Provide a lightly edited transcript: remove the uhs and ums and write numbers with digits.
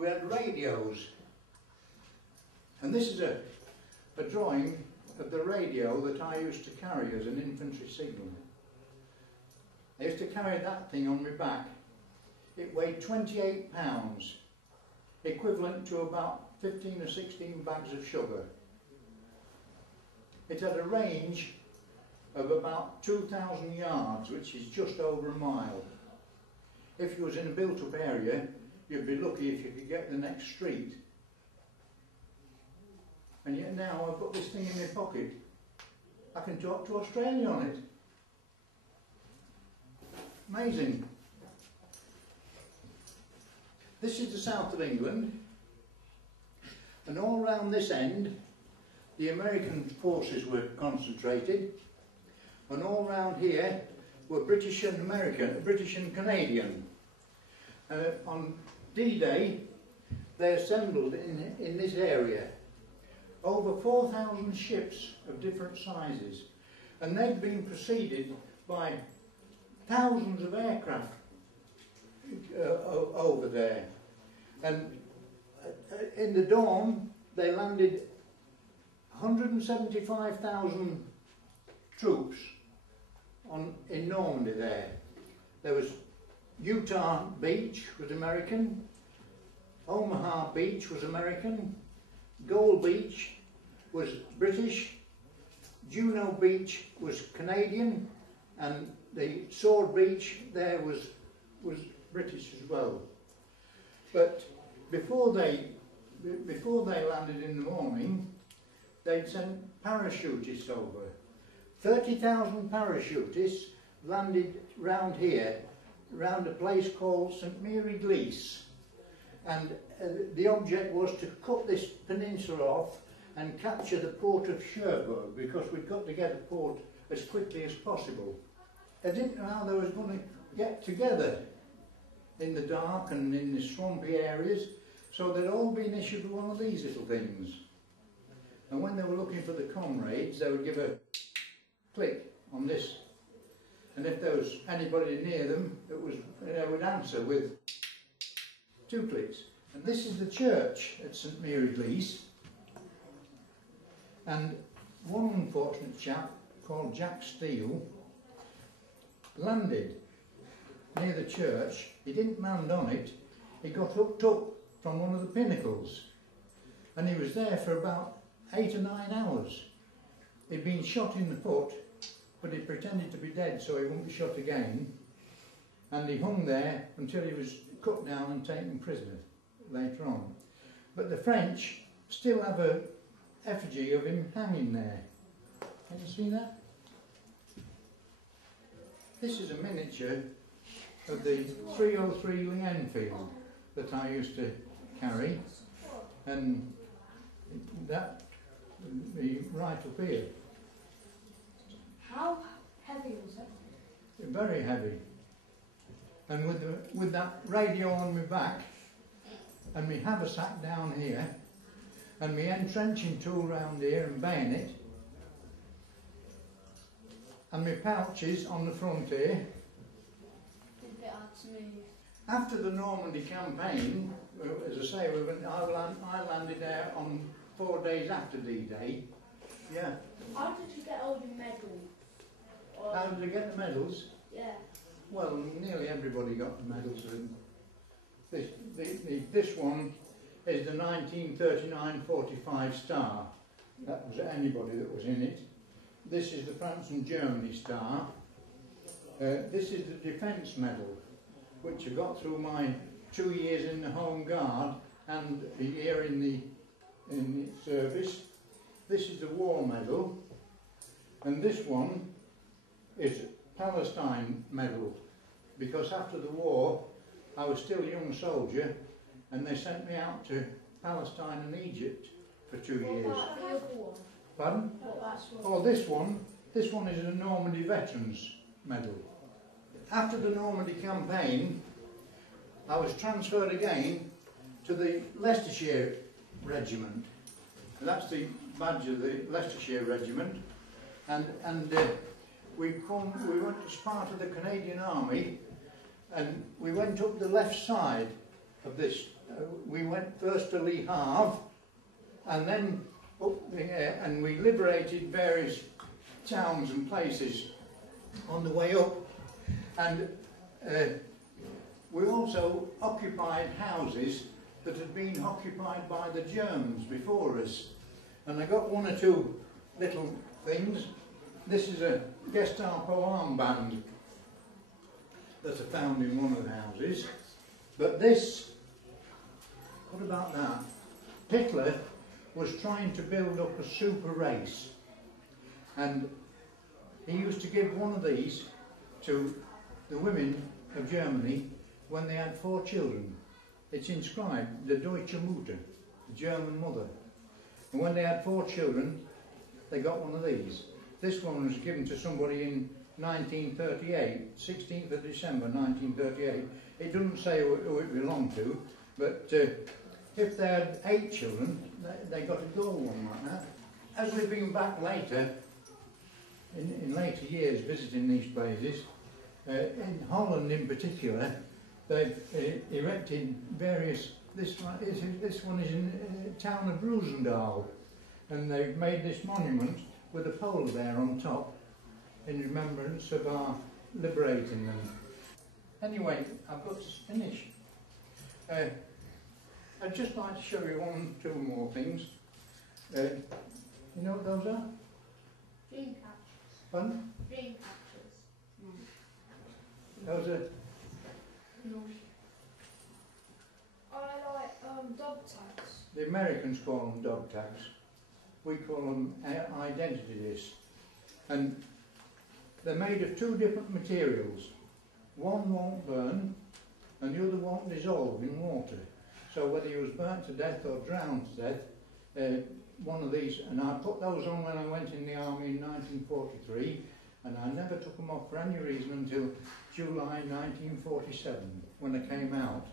we had radios. And this is a drawing of the radio that I used to carry as an infantry signal. I used to carry that thing on my back. It weighed 28 pounds, equivalent to about 15 or 16 bags of sugar. It had a range of about 2,000 yards, which is just over a mile. If you was in a built-up area, you'd be lucky if you could get the next street. And yet now I've got this thing in my pocket. I can talk to Australia on it. Amazing. This is the south of England, and all round this end the American forces were concentrated, and all round here were British and Canadian. On D-Day they assembled in this area. Over 4,000 ships of different sizes, and they'd been preceded by thousands of aircraft over there. And in the dawn they landed 175,000 troops in Normandy there. There was Utah Beach was American, Omaha Beach was American, Gold Beach was British, Juno Beach was Canadian, and the Sword Beach there was British as well. But before they landed in the morning, they'd sent parachutists over. 30,000 parachutists landed round here, round a place called St Mary Glees, and the object was to cut this peninsula off and capture the port of Cherbourg, because we'd got to get a port as quickly as possible. I didn't know how they was going to get together in the dark and in the swampy areas, so they'd all been issued with one of these little things. And when they were looking for the comrades, they would give a click on this, and if there was anybody near them, they would answer with 2 clicks. And this is the church at St Mary Glees, and one unfortunate chap called Jack Steele landed near the church. He didn't land on it, he got hooked up from one of the pinnacles, and he was there for about 8 or 9 hours. He'd been shot in the foot, but he pretended to be dead so he wouldn't be shot again, and he hung there until he was cut down and taken prisoner later on. But the French still have a effigy of him hanging there. Can you see that? This is a miniature of the 303 Lee Enfield that I used to carry, and that would be right up here. How heavy was it? Very heavy. And with that radio on my back, and my haversack down here, and my entrenching tool round here and bayonet, and my pouches on the front here. It's a bit hard to move. After the Normandy campaign, as I say, I landed there on 4 days after D-Day. Yeah. How did you get all your medals? How did I get the medals? Yeah. Well, nearly everybody got the medals. This one is the 1939-45 star. That was anybody that was in it. This is the France and Germany star. This is the Defence Medal, which I got through my 2 years in the Home Guard and a year in the service. This is the War Medal, and this one is Palestine Medal, because after the war I was still a young soldier and they sent me out to Palestine and Egypt for 2 years. What about the other one? Pardon? Oh, this one is a Normandy Veterans Medal. After the Normandy campaign, I was transferred again to the Leicestershire Regiment. That's the badge of the Leicestershire Regiment, and we went as part of the Canadian Army, and we went up the left side of this. We went first to Le Havre, and then up and we liberated various towns and places on the way up, and we also occupied houses that had been occupied by the Germans before us. And I got one or two little things. This is a Gestapo armband that I found in one of the houses. But this, what about that? Hitler was trying to build up a super race, and he used to give one of these to the women of Germany when they had 4 children. It's inscribed, the Deutsche Mutter, the German mother. And when they had 4 children, they got one of these. This one was given to somebody in 1938, 16th of December 1938. It doesn't say who it belonged to, but if they had 8 children, they got a gold one like that. As we've been back later, in later years visiting these places, in Holland in particular, they've erected various, this one is in the town of Roosendaal, and they've made this monument with a pole there on top in remembrance of our liberating them. Anyway, I've got to finish. I'd just like to show you 1 or 2 more things. You know what those are? Dream catchers. Pardon? Dream catchers. Those are... No. I like dog tags. The Americans call them dog tags. We call them identity discs. And they're made of 2 different materials. One won't burn and the other won't dissolve in water. So whether you was burnt to death or drowned to death, one of these, and I put those on when I went in the army in 1943, and I never took them off for any reason until July 1947 when I came out.